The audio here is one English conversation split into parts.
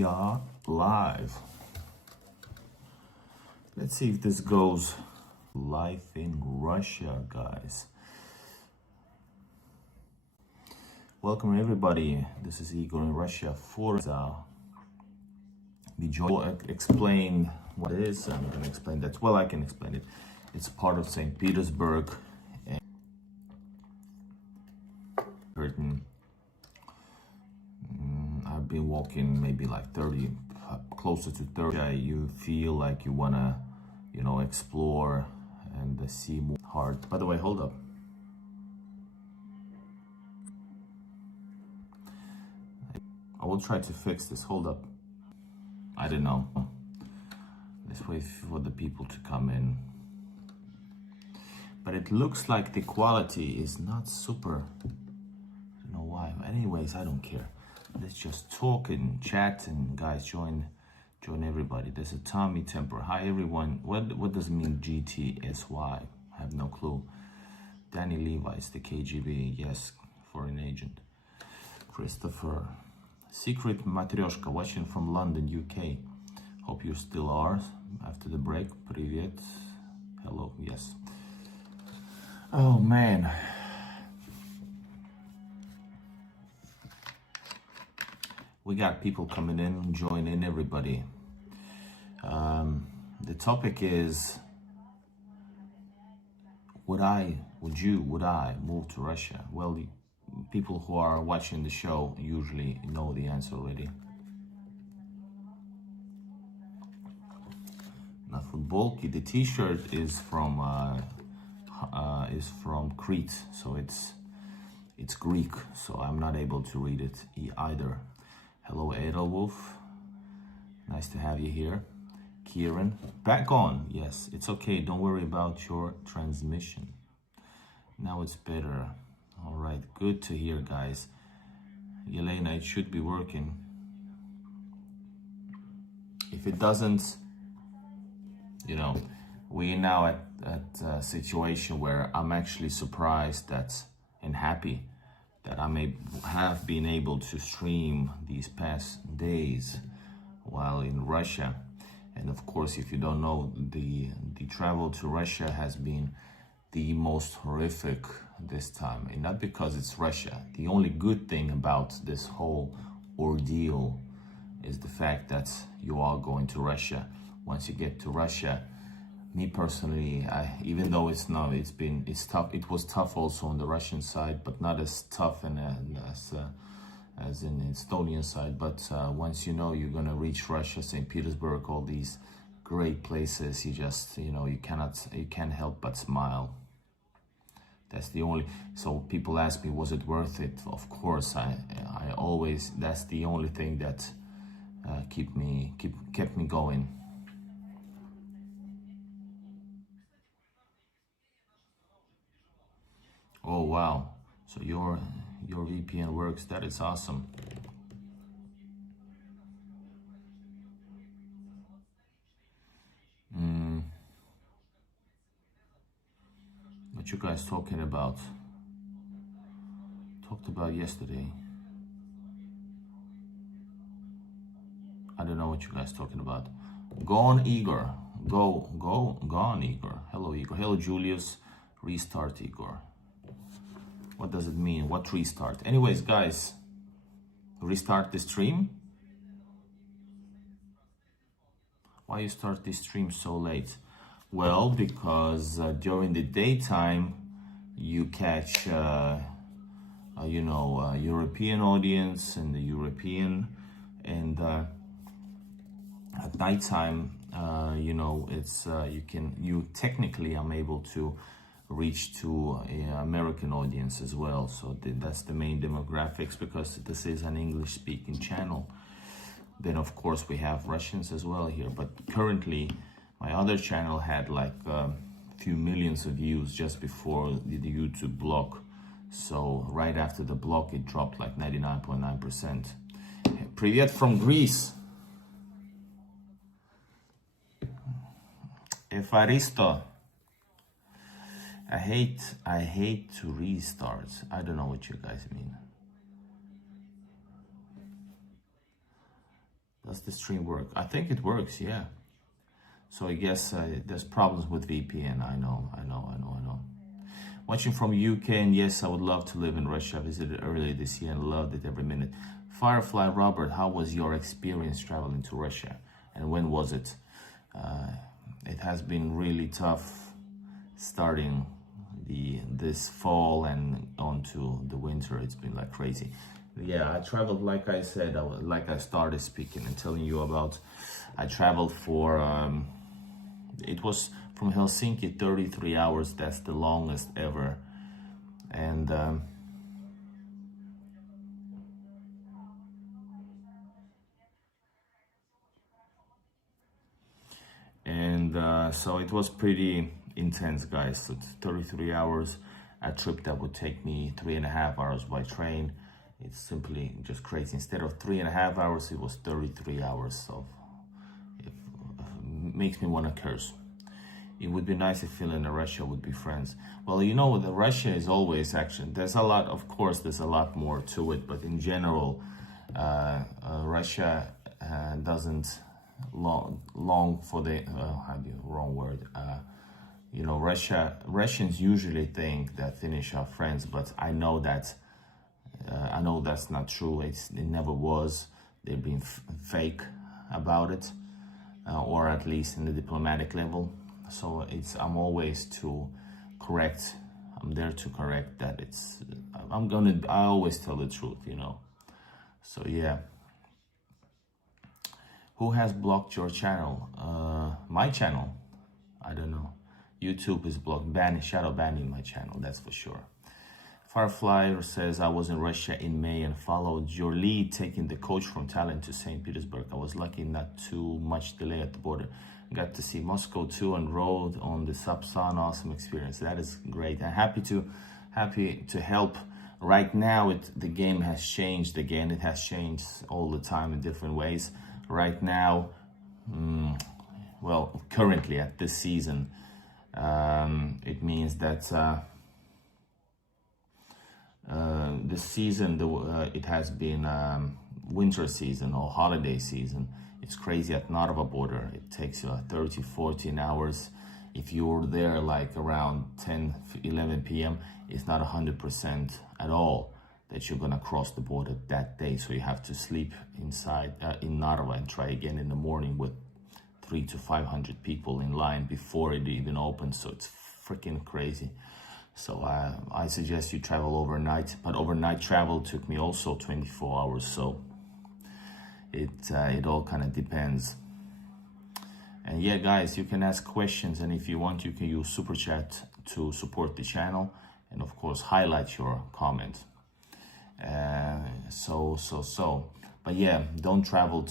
we are live. Let's see if this goes live in Russia, guys. Welcome everybody. This is Igor in Russia for explain what it is. I'm going to explain that. Well, I can explain it. It's part of St. Petersburg and Britain. I've been walking maybe like 30, closer to 30. You feel like you want to, explore and see more hard. By the way, hold up. I will try to fix this. Hold up. I don't know. Let's wait for the people to come in. But it looks like the quality is not super. I don't know why. Anyways, I don't care. Let's just talk and chat, and guys, join everybody. There's a Tommy Temper. Hi everyone. What does it mean GTSY? I have no clue. Danny Levi's, the KGB. Yes, foreign agent. Christopher. Secret Matryoshka, watching from London, UK. Hope you still are after the break. Привет. Hello, yes. Oh man. We got people coming in, join in everybody. The topic is, would I move to Russia? Well, people who are watching the show usually know the answer already. Now futbolki, the t-shirt is from Crete, so it's Greek, so I'm not able to read it either. Hello Edelwolf, nice to have you here. Kieran, back on. Yes, it's okay, don't worry about your transmission. Now it's better. All right, good to hear, guys. Yelena, it should be working. If it doesn't, we're now at a situation where I'm actually surprised and happy that I may have been able to stream these past days while in Russia. And of course, if you don't know, the travel to Russia has been the most horrific this time, and not because it's Russia. The only good thing about this whole ordeal is the fact that you are going to Russia. Once you get to Russia, me personally, even though it's tough. It was tough also on the Russian side, but not as tough as in the Estonian side. But once you're gonna reach Russia, St. Petersburg, all these great places, you just you can't help but smile. That's the only. So people ask me, was it worth it? Of course, I always. That's the only thing that kept me going. Oh wow! So your VPN works. That is awesome. What you guys talking about? Talked about yesterday. I don't know what you guys talking about. Go on, Igor. Go on, Igor. Hello, Igor. Hello, Julius. Restart, Igor. What does it mean? What restart? Anyways, guys, restart the stream. Why you start this stream so late? Well, because during the daytime you catch European audience and the European, and at nighttime you technically I'm able to reach to American audience as well. So that's the main demographics, because this is an English speaking channel. Then of course we have Russians as well here, but currently my other channel had like a few millions of views just before the YouTube block. So right after the block it dropped like 99.9%. Привет from Greece. Efaristo. I hate to restart. I don't know what you guys mean. Does the stream work? I think it works, yeah. So I guess there's problems with VPN. I know. Watching from UK, and yes, I would love to live in Russia. I visited earlier this year and loved it every minute. Firefly Robert, how was your experience traveling to Russia? And when was it? It has been really tough starting this fall and onto the winter. It's been like crazy. Yeah, I traveled, like I said, like I started speaking and telling you about. I traveled for, it was from Helsinki, 33 hours. That's the longest ever. And so it was pretty intense, guys. So 33 hours, a trip that would take me 3.5 hours by train. It's simply just crazy. Instead of 3.5 hours, it was 33 hours. So it makes me want to curse. It would be nice if Finland and Russia would be friends. Well, you know, the Russia is always action. There's a lot, of course, there's a lot more to it. But in general, Russia doesn't long for the wrong word. You know, Russians usually think that Finnish are friends, but I know that's not true. It never was. They've been fake about it, or at least in the diplomatic level. So I'm always to correct. I'm there to correct that. I always tell the truth, you know. So yeah. Who has blocked your channel? My channel? I don't know. YouTube is blocked. Shadow banning my channel, that's for sure. Firefly says, I was in Russia in May and followed your lead, taking the coach from Tallinn to St. Petersburg. I was lucky, not too much delay at the border. Got to see Moscow too and rode on the Sapsan. Awesome experience. That is great. I'm happy to help. Right now, the game has changed again. It has changed all the time in different ways. Right now, well, currently at this season, it means that this season, it has been winter season or holiday season. It's crazy at Narva border. It takes 30, 14 hours. If you're there like around 10, 11 p.m., it's not 100% at all that you're gonna cross the border that day. So you have to sleep inside in Narva and try again in the morning with 300 to 500 people in line before it even opens. So it's freaking crazy. So I suggest you travel overnight, but overnight travel took me also 24 hours. So it all kind of depends. And yeah, guys, you can ask questions, and if you want, you can use Super Chat to support the channel, and of course highlight your comment. But yeah, don't travel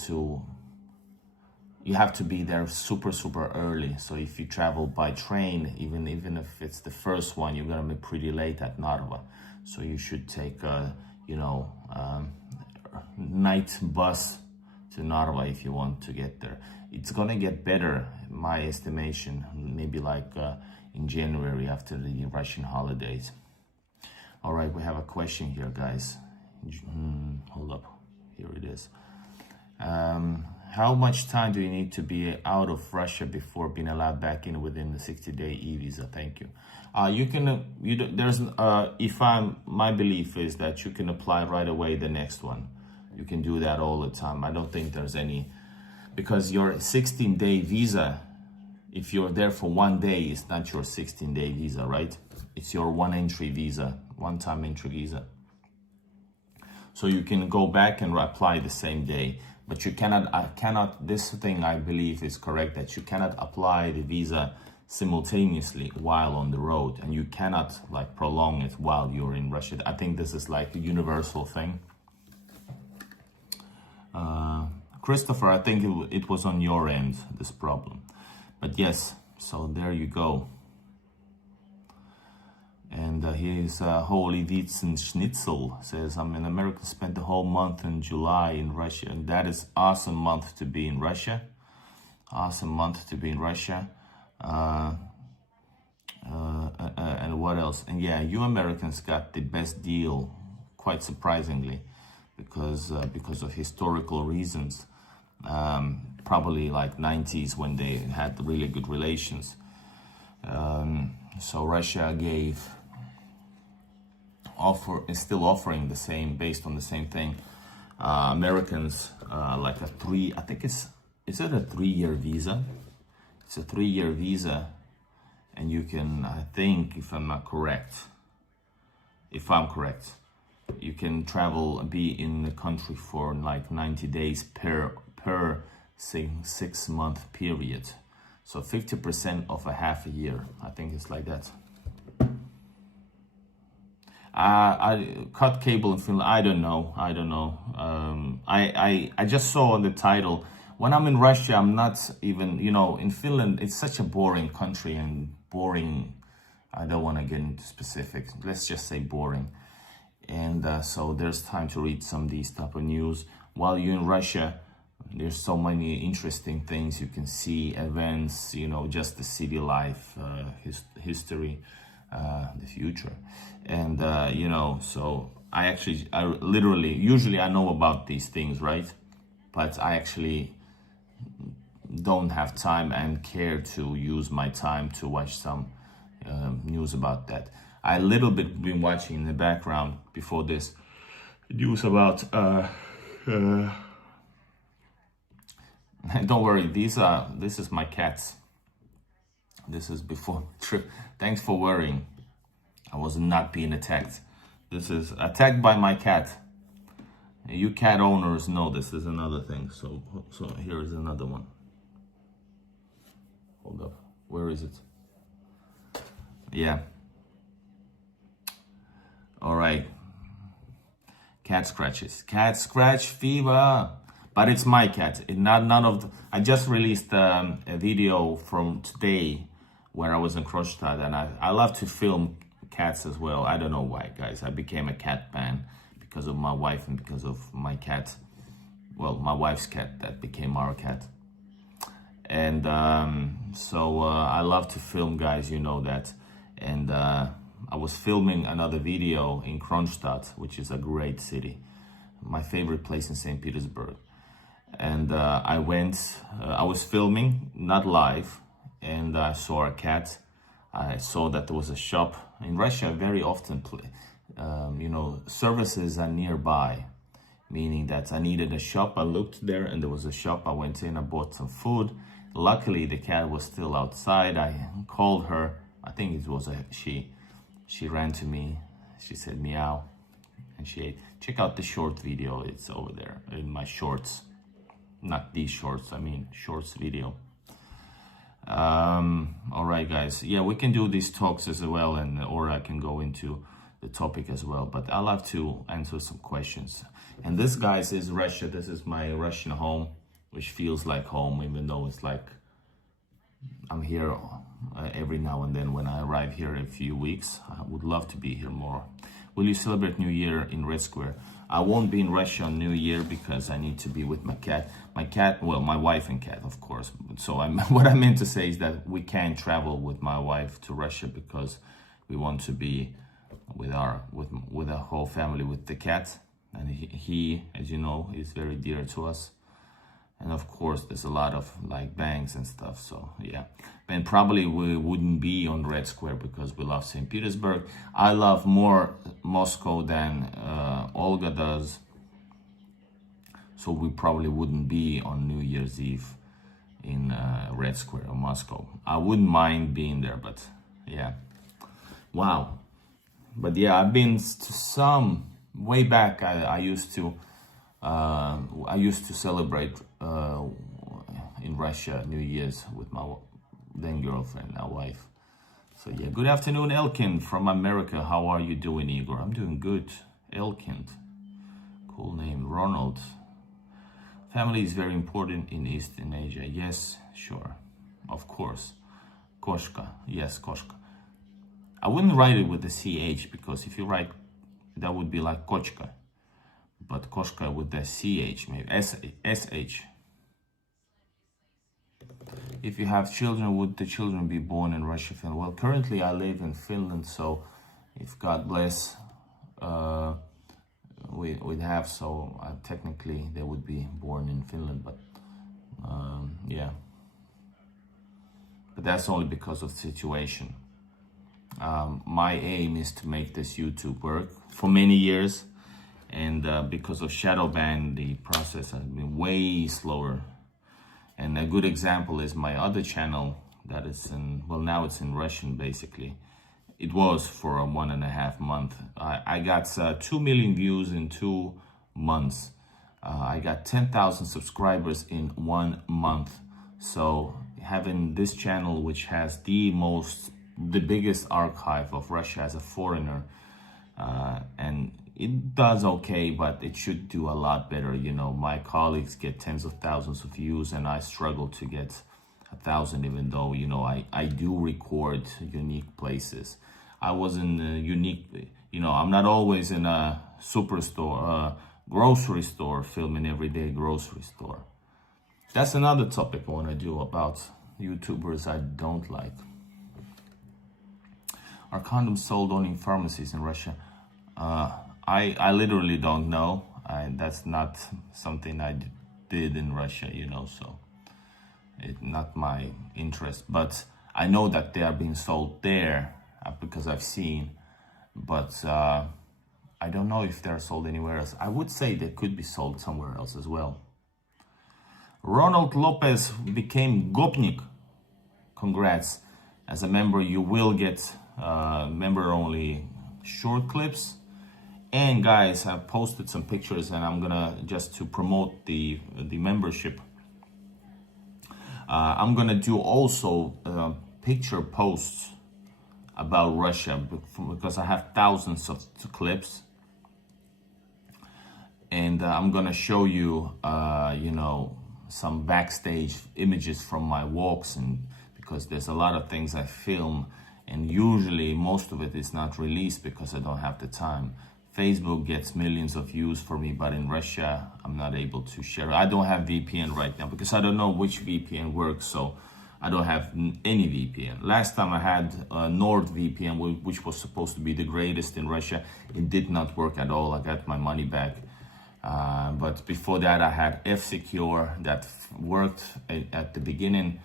you have to be there super early. So if you travel by train, even if it's the first one, you're gonna be pretty late at Narva. So you should take night bus to Narva if you want to get there. It's gonna get better, my estimation, maybe like in January after the Russian holidays. All right, we have a question here, guys. Hold up, here it is. How much time do you need to be out of Russia before being allowed back in within the 60-day e-visa? Thank you. My belief is that you can apply right away the next one. You can do that all the time. I don't think there's any, because your 16-day visa, if you're there for 1 day, it's not your 16-day visa, right? It's your one-time entry visa. So you can go back and apply the same day. But you cannot, this thing I believe is correct, that you cannot apply the visa simultaneously while on the road, and you cannot like prolong it while you're in Russia. I think this is like a universal thing. Christopher, I think it was on your end, this problem. But yes, so there you go. And here's Holy Wietzen Schnitzel says, I'm in America, spent the whole month in July in Russia. And that is awesome month to be in Russia. Awesome month to be in Russia. And what else? And yeah, you Americans got the best deal, quite surprisingly, because of historical reasons. probably like 90s when they had really good relations. So Russia is still offering the same, based on the same thing. Americans, like is it a 3-year visa? It's a 3-year visa, and you can, I think, if I'm correct, you can travel and be in the country for like 90 days per 6-month period. So 50% of a half a year. I think it's like that. I cut cable in Finland. I don't know. I just saw the title. When I'm in Russia, I'm not even, in Finland, it's such a boring country and boring. I don't want to get into specifics. Let's just say boring. And so there's time to read some of these type of news. While you're in Russia, there's so many interesting things you can see, events, just the city life, history, the future. And, so usually I know about these things, right? But I actually don't have time and care to use my time to watch some news about that. I a little bit been watching in the background before this news about don't worry, this is my cats. This is before trip. Thanks for worrying. I was not being attacked. This is attacked by my cat. You cat owners know this is another thing. So here is another one. Hold up. Where is it? Yeah. All right. Cat scratches. Cat scratch fever. But it's my cat. I just released a video from today where I was in Kronstadt, and I love to film cats as well. I don't know why, guys. I became a cat fan because of my wife and because of my cat. Well, my wife's cat that became our cat. And so I love to film, guys, you know that. And I was filming another video in Kronstadt, which is a great city. My favorite place in St. Petersburg. And I was filming, not live, and I saw a cat. I saw that there was a shop. In Russia, very often, services are nearby, meaning that I needed a shop. I looked there and there was a shop. I went in, I bought some food. Luckily, the cat was still outside. I called her. I think it was she. She ran to me. She said meow, and she ate. Check out the short video. It's over there in my shorts. Not these shorts, I mean shorts video. All right, guys. Yeah, we can do these talks as well, or I can go into the topic as well. But I love to answer some questions. And this, guys, is Russia. This is my Russian home, which feels like home, even though it's like I'm here every now and then when I arrive here in a few weeks. I would love to be here more. Will you celebrate New Year in Red Square? I won't be in Russia on New Year because I need to be with my cat. My wife and cat, of course. So what I meant to say is that we can't travel with my wife to Russia because we want to be with our whole family, with the cat. And he, as you know, is very dear to us. And of course, there's a lot of like banks and stuff. So yeah, and probably we wouldn't be on Red Square because we love St. Petersburg. I love more Moscow than Olga does. So we probably wouldn't be on New Year's Eve in Red Square or Moscow. I wouldn't mind being there, but yeah. Wow. But yeah, I've been to some way back. I used to celebrate in Russia New Year's with my then girlfriend, now wife. So yeah, good afternoon, Elkind from America. How are you doing, Igor? I'm doing good. Elkind, cool name. Ronald. Family is very important in Eastern Asia. Yes, sure, of course. Koshka, yes, Koshka. I wouldn't write it with the CH because if you write, that would be like Kochka. But Koshka with the CH, maybe SH. If you have children, would the children be born in Russia, Finland? Well, currently I live in Finland, so if God bless, we'd have, so technically they would be born in Finland, but yeah. But that's only because of the situation. My aim is to make this YouTube work for many years, and because of shadow ban, the process has been way slower. And a good example is my other channel that is in, well, now it's in Russian basically. It was for a 1.5 month. I got 2 million views in 2 months. I got 10,000 subscribers in 1 month. So having this channel, which has the biggest archive of Russia as a foreigner, and it does okay, but it should do a lot better. You know, my colleagues get tens of thousands of views and I struggle to get 1,000, even though, you know, I do record unique places. I was in a unique, you know, I'm not always in a superstore, grocery store, filming everyday grocery store. That's another topic I want to do about YouTubers I don't like. Are condoms sold only in pharmacies in Russia? I literally don't know. That's not something I did in Russia, you know, so it's not my interest. But I know that they are being sold there because I've seen, but I don't know if they're sold anywhere else. I would say they could be sold somewhere else as well. Ronald Lopez became Gopnik. Congrats. As a member, you will get member-only short clips. And guys, I've posted some pictures, and I'm gonna, just to promote the membership, I'm gonna do also picture posts about Russia, because I have thousands of clips, and I'm gonna show you, you know, some backstage images from my walks, and because there's a lot of things I film, and usually most of it is not released because I don't have the time. Facebook gets millions of views for me, but in Russia, I'm not able to share. I don't have VPN right now because I don't know which VPN works, so I don't have any VPN. Last time I had NordVPN, which was supposed to be the greatest in Russia. It did not work at all. I got my money back. But before that, I had F-Secure that worked at the beginning.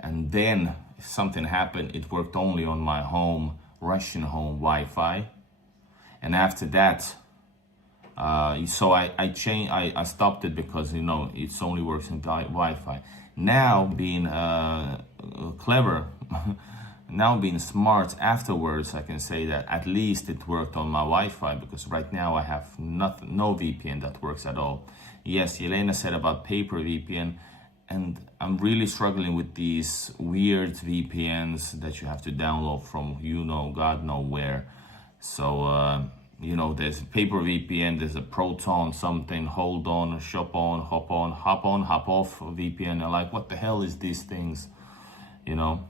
And then if something happened, it worked only on my home, Russian home Wi-Fi. And after that, so I stopped it because, you know, it only works in Wi-Fi. Now being clever, now being smart afterwards, I can say that at least it worked on my Wi-Fi, because right now I have no VPN that works at all. Yes, Yelena said about paper VPN, and I'm really struggling with these weird VPNs that you have to download from, you know, God know where. So, you know, there's a paper VPN, there's a Proton something, hold on, shop on, hop off VPN. I'm like, what the hell is these things, you know?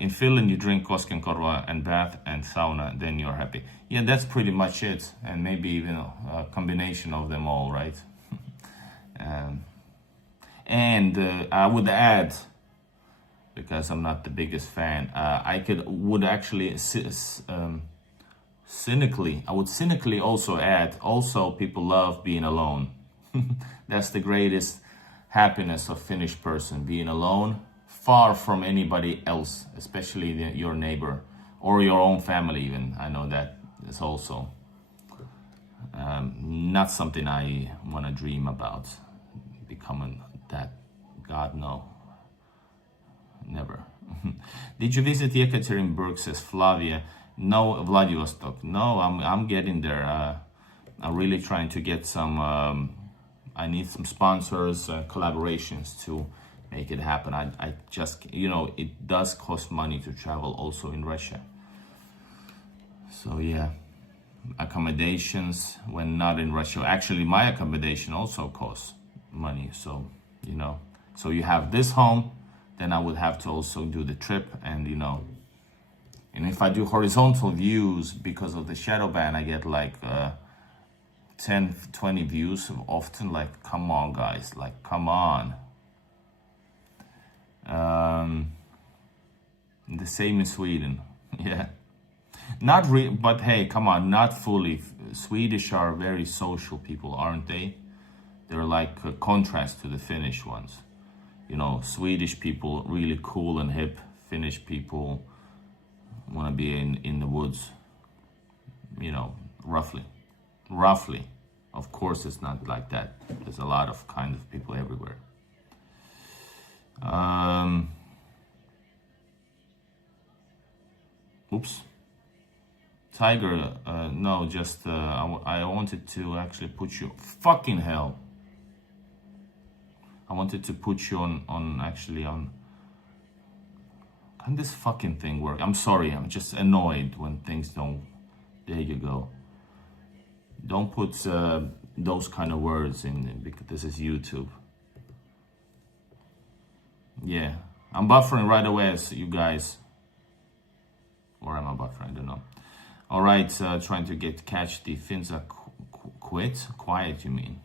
In Finland, you drink Koskenkorva and bath and sauna, then you're happy. Yeah, that's pretty much it. And maybe even a combination of them all, right? And I would add, because I'm not the biggest fan, I would actually cynically also add, also people love being alone. That's the greatest happiness of Finnish person, being alone, far from anybody else, especially your neighbor or your own family even. I know that is also not something I want to dream about, becoming that. God, no. Never. Did you visit Yekaterinburg, says Flavia? No, Vladivostok. No, I'm getting there. I'm really trying to get some, I need some sponsors, collaborations to make it happen. I just, you know, it does cost money to travel also in Russia. So yeah, accommodations when not in Russia. Actually, my accommodation also costs money. So, you know, so you have this home, then I would have to also do the trip, and you know, and if I do horizontal views, because of the shadow ban, I get like 10, 20 views often. Like, come on guys, like, come on. The same in Sweden. Yeah, not but hey, come on, not fully. Swedish are very social people, aren't they? They're like a contrast to the Finnish ones. You know, Swedish people really cool and hip. Finnish people want to be in the woods. You know, roughly. Of course, it's not like that. There's a lot of kind of people everywhere. Oops. Tiger, no, just I wanted to actually put you. Fucking hell. I wanted to put you on. Can this fucking thing work? I'm sorry, I'm just annoyed when things don't. There you go. Don't put those kind of words in because this is YouTube. Yeah, I'm buffering right away as you guys. Or am I buffering? I don't know. All right, trying to catch the Finns are quiet, you mean?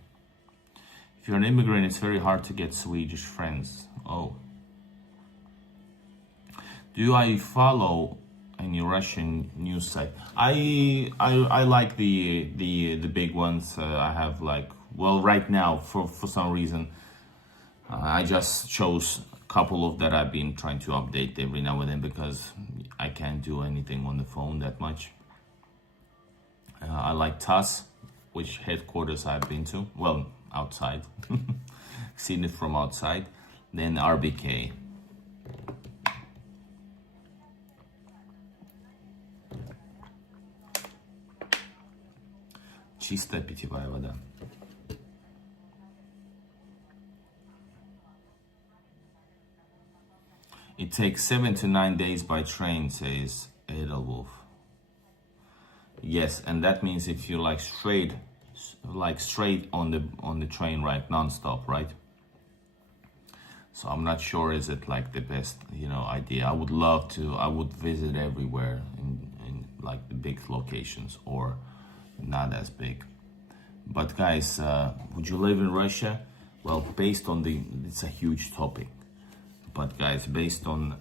If you're an immigrant, it's very hard to get Swedish friends. Oh. Do I follow any Russian news site? I like the big ones. I have like, well, right now for some reason I just chose a couple of that I've been trying to update every now and then because I can't do anything on the phone that much. I like TASS, which headquarters I've been to. Well, outside. Seen it from outside. Then RBK. Чистая питьевая вода. It takes 7 to 9 days by train, says Edelwolf. Yes, and that means if you like straight on the train, right, non-stop, right? So I'm not sure is it like the best, you know, idea. I would love to. I would visit everywhere in like the big locations or not as big. But guys, would you live in Russia? Well, based on it's a huge topic. But guys, based on,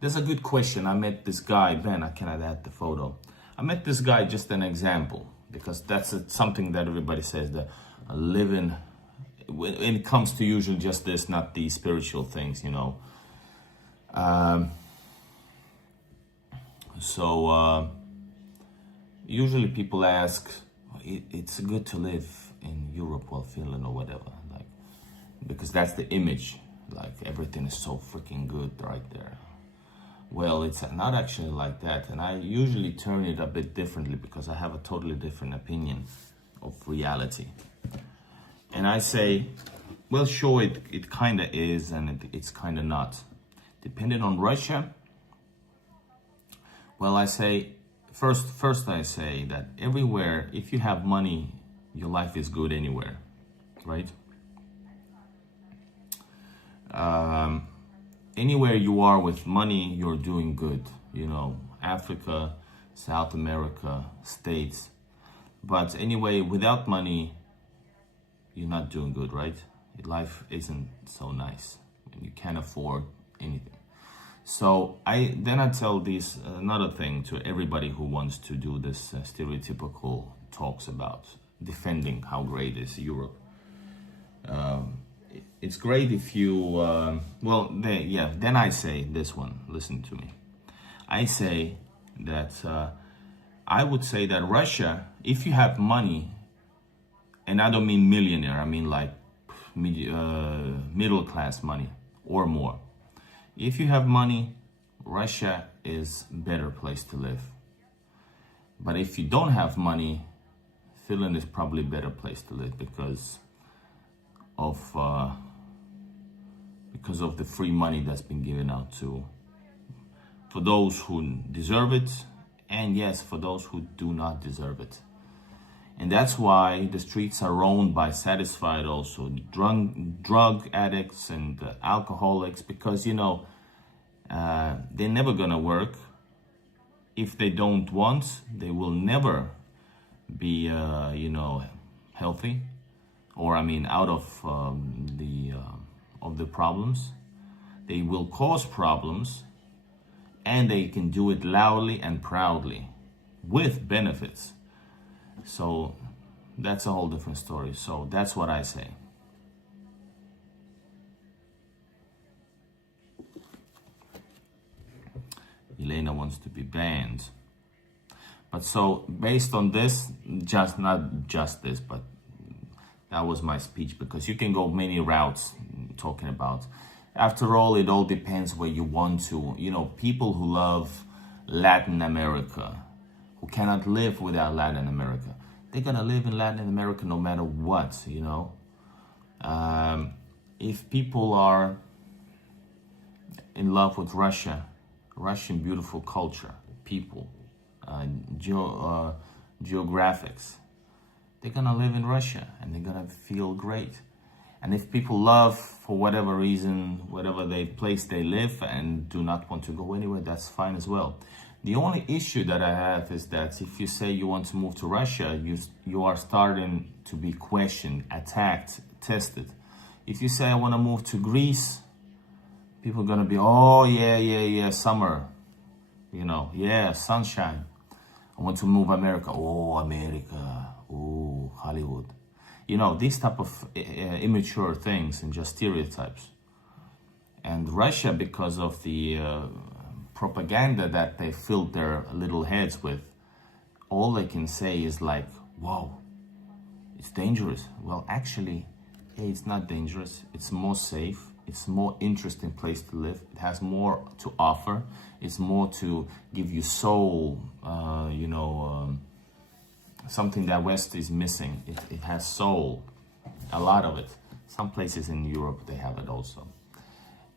there's a good question. I met this guy, Ben, I cannot add the photo. I met this guy, just an example, because that's something that everybody says that living, when it comes to usually just this, not the spiritual things, you know. Usually people ask, it's good to live in Europe or Finland or whatever, like, because that's the image, like everything is so freaking good right there. Well, it's not actually like that, and I usually turn it a bit differently because I have a totally different opinion of reality. And I say, well, sure, it kind of is, and it's kind of not. Depending on Russia, well, I say, first I say that everywhere, if you have money, your life is good anywhere, right? Anywhere you are with money, you're doing good. You know, Africa, South America, States. But anyway, without money, you're not doing good, right? Life isn't so nice. You can't afford anything. So I tell this another thing to everybody who wants to do this stereotypical talks about defending how great is Europe. It's great if you, then I say this one, listen to me. I say that, I would say that Russia, if you have money, and I don't mean millionaire, I mean like middle class money or more. If you have money, Russia is a better place to live. But if you don't have money, Finland is probably a better place to live because of the free money that's been given out for those who deserve it, and yes, for those who do not deserve it. And that's why the streets are owned by satisfied also drug addicts and alcoholics, because, you know, they're never gonna work. If they don't want, they will never be, healthy, or I mean, out of the problems. They will cause problems, and they can do it loudly and proudly with benefits. So that's a whole different story. So that's what I say. Elena wants to be banned. But so based on this, not just this, but that was my speech, because you can go many routes talking about. After all, it all depends where you want to. You know, people who love Latin America, who cannot live without Latin America, they're gonna live in Latin America no matter what, you know. If people are in love with Russia, Russian beautiful culture, people, geographics, they're gonna live in Russia and they're gonna feel great. And if people love, for whatever reason, whatever place they live and do not want to go anywhere, that's fine as well. The only issue that I have is that if you say you want to move to Russia, you are starting to be questioned, attacked, tested. If you say I want to move to Greece, people are gonna be, oh yeah, summer, you know, yeah, sunshine. I want to move America, oh America, oh Hollywood. You know, these type of immature things and just stereotypes. And Russia, because of the propaganda that they filled their little heads with, all they can say is like, wow, it's dangerous. Well, actually, it's not dangerous. It's more safe. It's more interesting place to live. It has more to offer. It's more to give you soul, something that West is missing. It has soul, a lot of it. Some places in Europe, they have it also.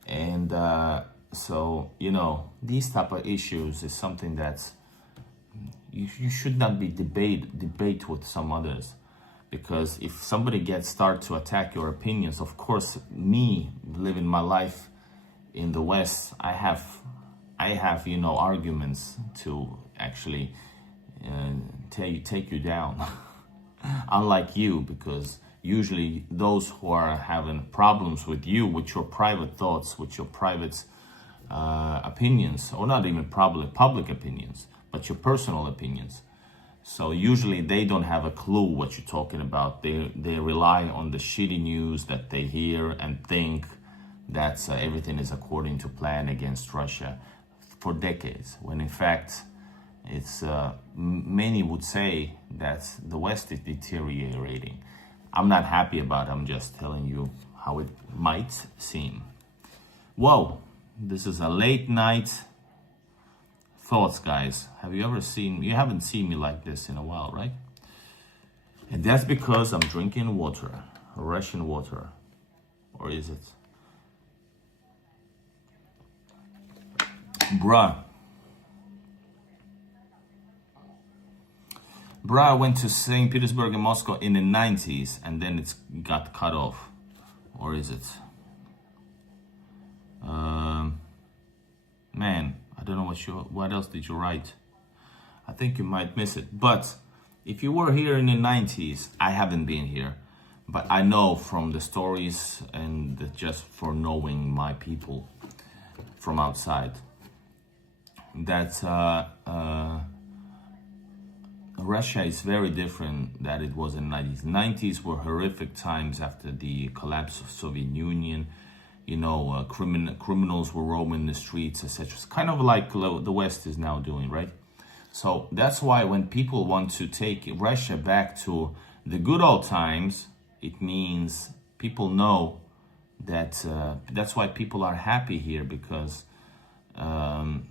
And so, you know, these type of issues is something that's, you should not be debate with some others. Because if somebody start to attack your opinions, of course, me living my life in the West, I have, arguments to actually take you down. Unlike you, because usually those who are having problems with you, with your private thoughts, with your private opinions, or not even public opinions, but your personal opinions. So usually they don't have a clue what you're talking about. They rely on the shitty news that they hear and think that everything is according to plan against Russia for decades, when in fact it's many would say that the West is deteriorating. I'm not happy about it. I'm just telling you how it might seem. Whoa, this is a late night thoughts, guys. You haven't seen me like this in a while, right? And that's because I'm drinking water, Russian water. Or is it? Bruh, I went to St. Petersburg and Moscow in the 90s and then it's got cut off. Or is it? Man, I don't know what else did you write? I think you might miss it. But if you were here in the 90s, I haven't been here. But I know from the stories and just for knowing my people from outside that Russia is very different than it was in the 90s. 90s were horrific times after the collapse of Soviet Union. You know, criminals were roaming the streets, etc. It's kind of like the West is now doing, right? So that's why when people want to take Russia back to the good old times, it means people know that that's why people are happy here, because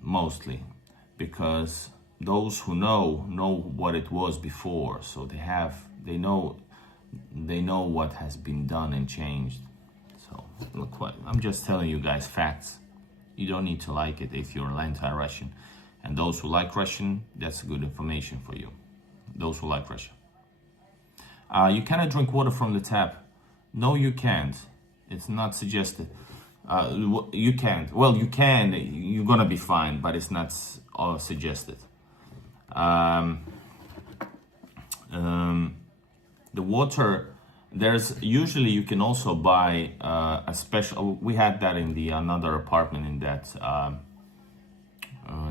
mostly because those who know what it was before, so they know what has been done and changed. So look, I'm just telling you guys facts. You don't need to like it if you're anti-Russian, and those who like Russian, that's good information for you. Those who like Russia, you cannot drink water from the tap. No, you can't. It's not suggested. You can't. Well, you can. You're gonna be fine, but it's not suggested. The water, there's usually you can also buy a special. We had that in the another apartment in that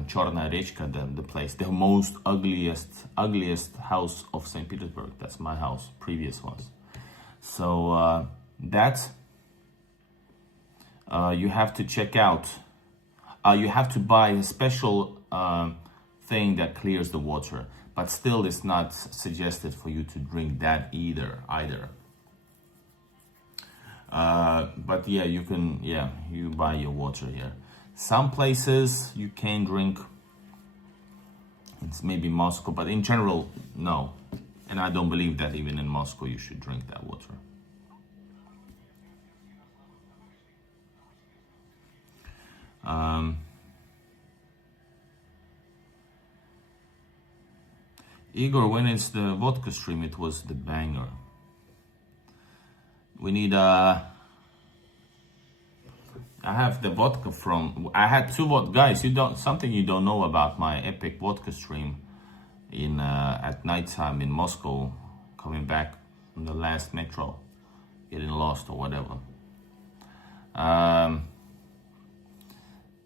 Chorna Rechka, the place, the most ugliest house of St. Petersburg. That's my house, previous ones. So that you have to check out. You have to buy a special thing that clears the water, but still it's not suggested for you to drink that either. But yeah, you can, you buy your water here. Some places you can drink, it's maybe Moscow, but in general, no. And I don't believe that even in Moscow you should drink that water. Igor, when it's the vodka stream, it was the banger. We need I have the vodka from, I had 2 vodka, guys, something you don't know about my epic vodka stream in at nighttime in Moscow, coming back from the last metro, getting lost or whatever. I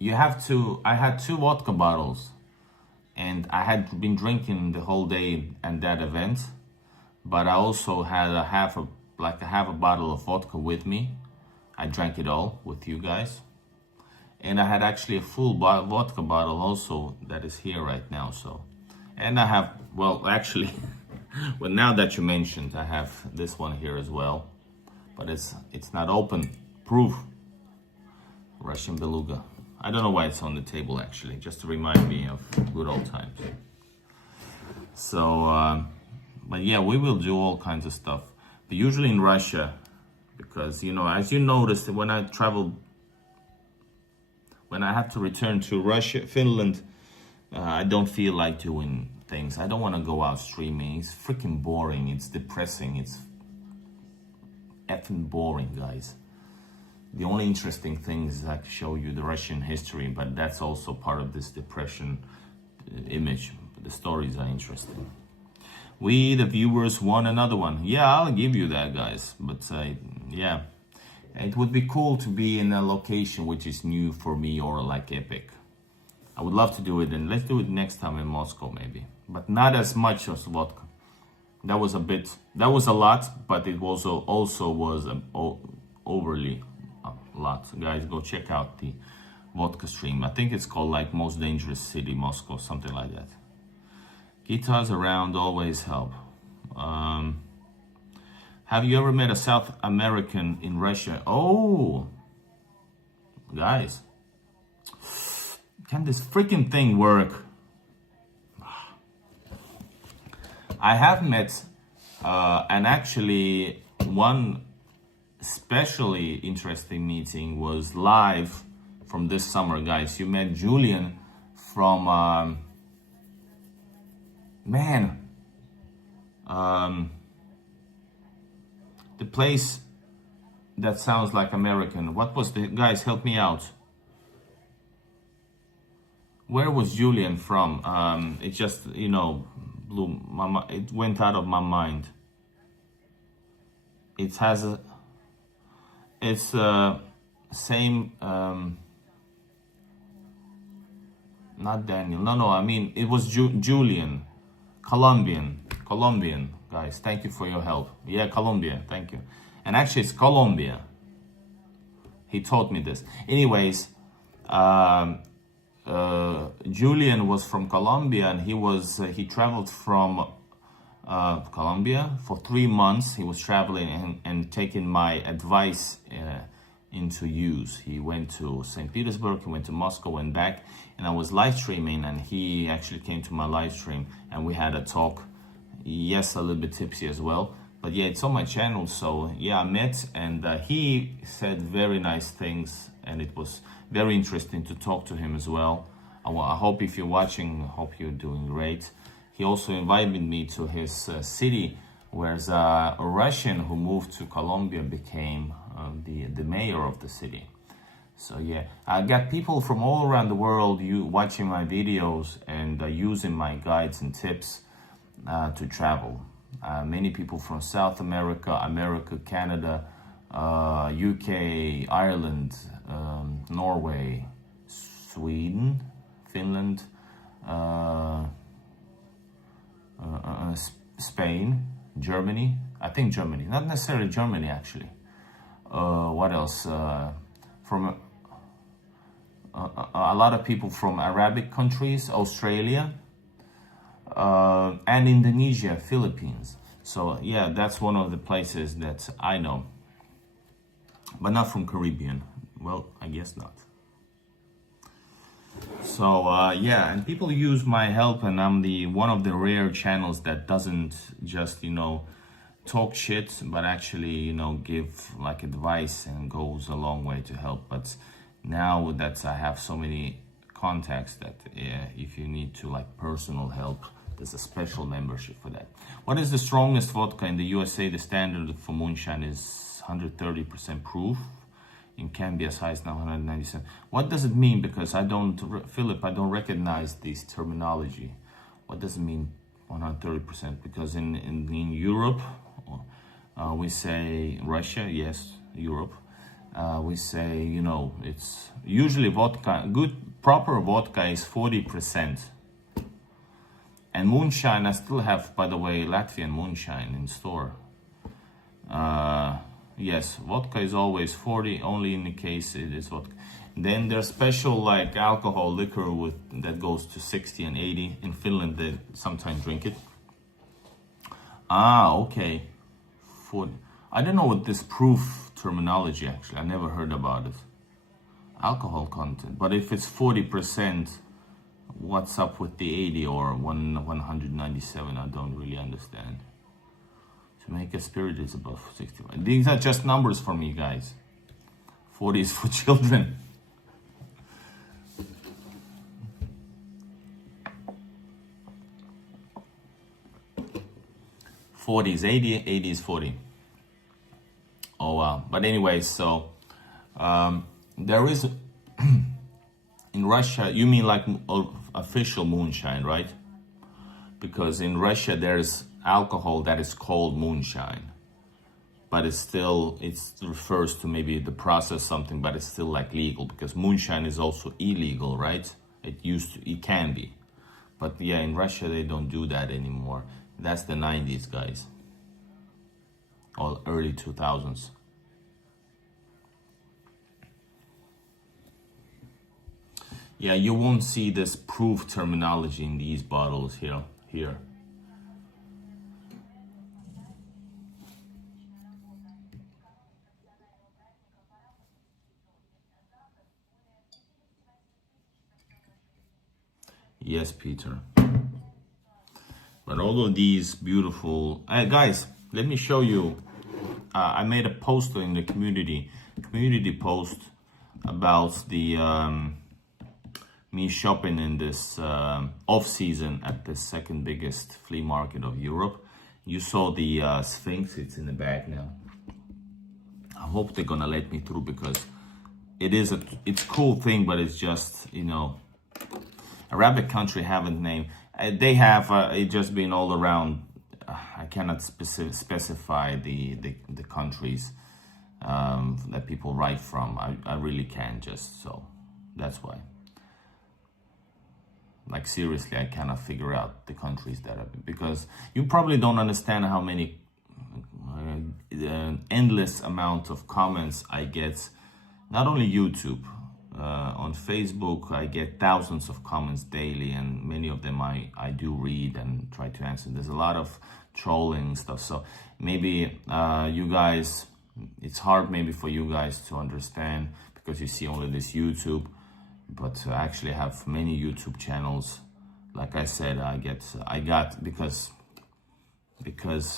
had 2 vodka bottles, and I had been drinking the whole day at that event, but I also had a half a bottle of vodka with me. I drank it all with you guys, and I had actually a full vodka bottle also that is here right now. So, and I have, well, actually, well, now that you mentioned, I have this one here as well, but it's not open. Proof. Russian Beluga. I don't know why it's on the table, actually, just to remind me of good old times. So, but yeah, we will do all kinds of stuff. But usually in Russia, because, you know, as you noticed, when I have to return to Russia, Finland, I don't feel like doing things. I don't want to go out streaming. It's freaking boring. It's depressing. It's effing boring, guys. The only interesting thing is I can show you the Russian history, but that's also part of this depression image. The stories are interesting. We, the viewers, want another one. Yeah, I'll give you that, guys. But yeah, it would be cool to be in a location which is new for me or like epic. I would love to do it, and let's do it next time in Moscow maybe. But not as much as vodka. That was a lot, but it also was overly a lot. Guys, go check out the vodka stream. I think it's called like Most Dangerous City, Moscow, something like that. Guitars around always help. Have you ever met a South American in Russia? Oh, guys, can this freaking thing work? I have met, and actually one especially interesting meeting was live from this summer, guys. You met Julian from, the place that sounds like American. What was the, guys, help me out. Where was Julian from? It just, you know, it went out of my mind. It has a, it's same, not Daniel, no, I mean, it was Julian, Colombian, guys, thank you for your help. Yeah, Colombia, thank you. And actually it's Colombia. He taught me this. Anyways, Julian was from Colombia, and he traveled from Colombia for 3 months. He was traveling and taking my advice into use. He went to St. Petersburg, he went to Moscow and back, and I was live streaming, and he actually came to my live stream and we had a talk. Yes, a little bit tipsy as well, but yeah, it's on my channel. So yeah, I met, and he said very nice things, and it was very interesting to talk to him as well. I hope if you're watching, I hope you're doing great. He also invited me to his city, where a Russian who moved to Colombia became the mayor of the city. So yeah, I got people from all around the world watching my videos and using my guides and tips to travel. Many people from South America, Canada, UK, Ireland, Norway, Sweden, Finland, Spain, Germany. I think Germany, not necessarily Germany actually. What else? From a lot of people from Arabic countries, Australia, and Indonesia, Philippines. So yeah, that's one of the places that I know, but not from Caribbean. Well, I guess not. So yeah, and people use my help, and I'm the one of the rare channels that doesn't just talk shit, but actually give like advice and goes a long way to help. But now that I have so many contacts that if you need to like personal help, there's a special membership for that. What is the strongest vodka in the USA? The standard for moonshine is 130% proof. It can be as high as now 197. What does it mean? Because I don't, Philip, I don't recognize this terminology. What does it mean 130%? Because in Europe, we say Russia, yes, Europe. We say, it's usually vodka, good proper vodka is 40%. And moonshine, I still have, by the way, Latvian moonshine in store. Yes, vodka is always 40, only in the case it is vodka. Then there's special like alcohol liquor that goes to 60 and 80. In Finland, they sometimes drink it. Ah, okay. I don't know what this proof terminology actually. I never heard about it. Alcohol content. But if it's 40%, what's up with the 80 or 197? I don't really understand. To make a spirit is above 65. These are just numbers for me, guys. 40 is for children. Forty is 80, 80 is 40. Oh wow. But anyway, so there is in Russia, you mean like official moonshine, right? Because in Russia there's alcohol that is called moonshine, but it refers to maybe the process something, but it's still like legal, because moonshine is also illegal, right? It can be, but yeah, in Russia they don't do that anymore. That's the 90s, guys, or early 2000s. Yeah, you won't see this proof terminology in these bottles here. Yes, Peter. But all of these beautiful... guys, let me show you. I made a post in the community post about the me shopping in this off-season at the second biggest flea market of Europe. You saw the Sphinx, it's in the bag now. I hope they're gonna let me through, because it's a cool thing, but it's just, Arabic country haven't named. They have it just been all around. I cannot specify the countries that people write from. I really can't, just so that's why. Like seriously, I cannot figure out the countries that are, because you probably don't understand how many endless amount of comments I get. Not only YouTube, on Facebook I get thousands of comments daily, and many of them I do read and try to answer. There's a lot of trolling stuff, so maybe you guys, it's hard maybe for you guys to understand, because you see only this YouTube, but I actually have many YouTube channels. Like I said, I got because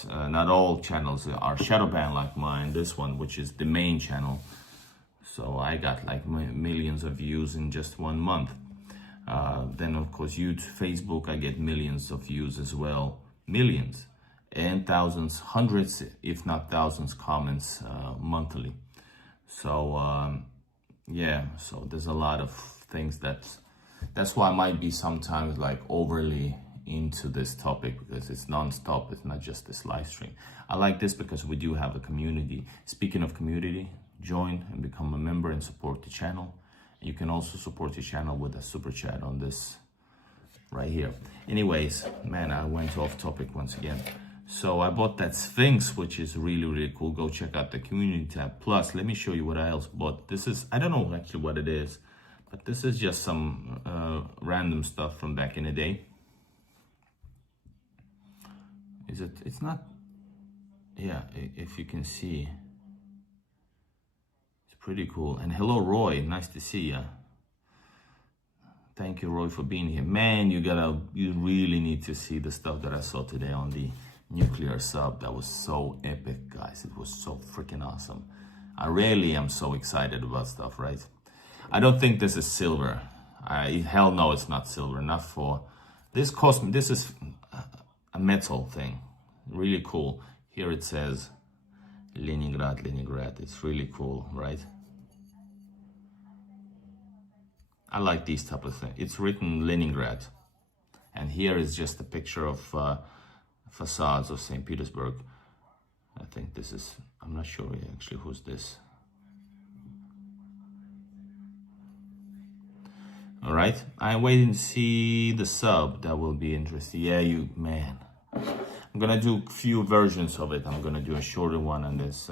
not all channels are shadow banned like mine, this one, which is the main channel. So I got like millions of views in just 1 month. Then of course YouTube, Facebook, I get millions of views as well, millions, and thousands, hundreds, if not thousands, comments monthly. So yeah, so there's a lot of things that's why I might be sometimes like overly into this topic, because it's non-stop. It's not just this live stream. I like this because we do have a community. Speaking of community, join and become a member and support the channel. You can also support the channel with a super chat on this right here. Anyways, man, I went off topic once again. So I bought that Sphinx, which is really, really cool. Go check out the community tab. Plus, let me show you what I else bought. This is, I don't know actually what it is, but this is just some random stuff from back in the day. Is it, it's not, yeah, if you can see. It's pretty cool. And hello, Roy, nice to see you. Thank you, Roy, for being here. Man, you really need to see the stuff that I saw today on the nuclear sub. That was so epic, guys. It was so freaking awesome. I rarely am so excited about stuff, right? I don't think this is silver. Hell no, it's not silver. Not for this cost me. This is a metal thing. Really cool. Here it says Leningrad, Leningrad. It's really cool, right? I like these type of things. It's written Leningrad. And here is just a picture of facades of St. Petersburg. I think this is, I'm not sure actually who's this. All right, I'm waiting to see the sub. That will be interesting. Yeah, man. I'm gonna do a few versions of it. I'm gonna do a shorter one and this,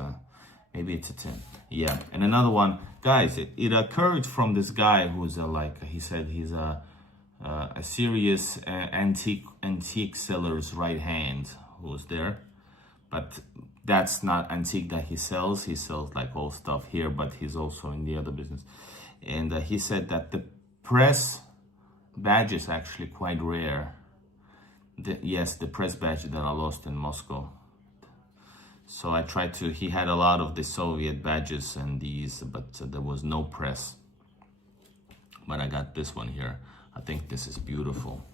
maybe it's a 10. Yeah, and another one. Guys, it occurred from this guy who's he said he's a serious antique seller's right hand who's there. But that's not antique that he sells. He sells like old stuff here, but he's also in the other business. And he said that the press badge is actually quite rare. Yes, the press badge that I lost in Moscow. So I tried to, he had a lot of the Soviet badges and these, but there was no press. But I got this one here. I think this is beautiful.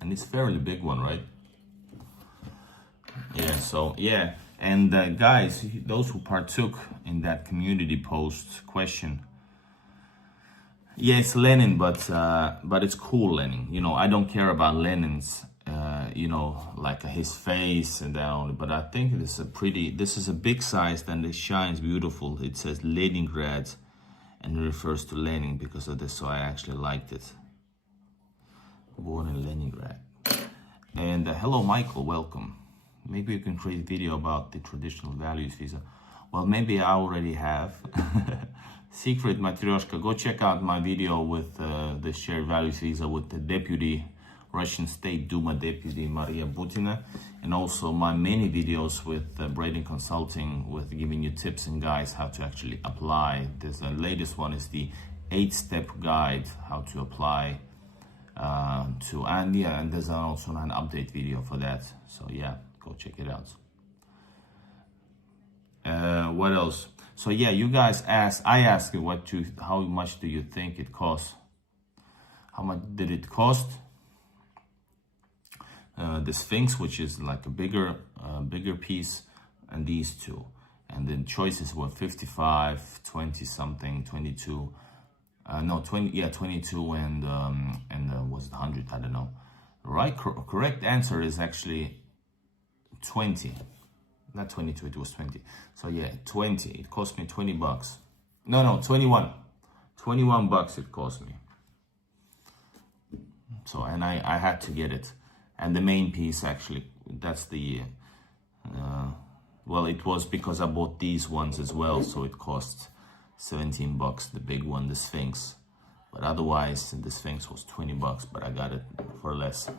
And it's a fairly big one, right? Yeah, so yeah. And guys, those who partook in that community post question, yeah, it's Lenin, but it's cool Lenin. You know, I don't care about Lenin's, you know, like his face and that only. But I think this is a big size and it shines beautiful. It says Leningrad and it refers to Lenin because of this. So I actually liked it. Born in Leningrad. And hello, Michael, welcome. Maybe you can create a video about the traditional values visa. Well, maybe I already have. Secret Matryoshka, go check out my video with the shared values visa with the deputy, Russian State Duma deputy Maria Butina, and also my many videos with Braiden Consulting with giving you tips and guides how to actually apply. This the latest one is the 8-step guide how to apply and yeah, and there's also an update video for that. So yeah, go check it out. What else? So yeah, you guys asked, I asked you how much do you think it costs? How much did it cost? The Sphinx, which is like a bigger piece, and these two. And then choices were 55, 20 something, 22. No, 20, yeah, 22 and was it 100? I don't know. Right, correct answer is actually 20. Not 22, it was 20. So yeah, 20. It cost me 20 bucks. No, 21. 21 bucks it cost me. So, and I had to get it. And the main piece actually, that's the, well, it was because I bought these ones as well. So it cost 17 bucks, the big one, the Sphinx. But otherwise, the Sphinx was 20 bucks, but I got it for less.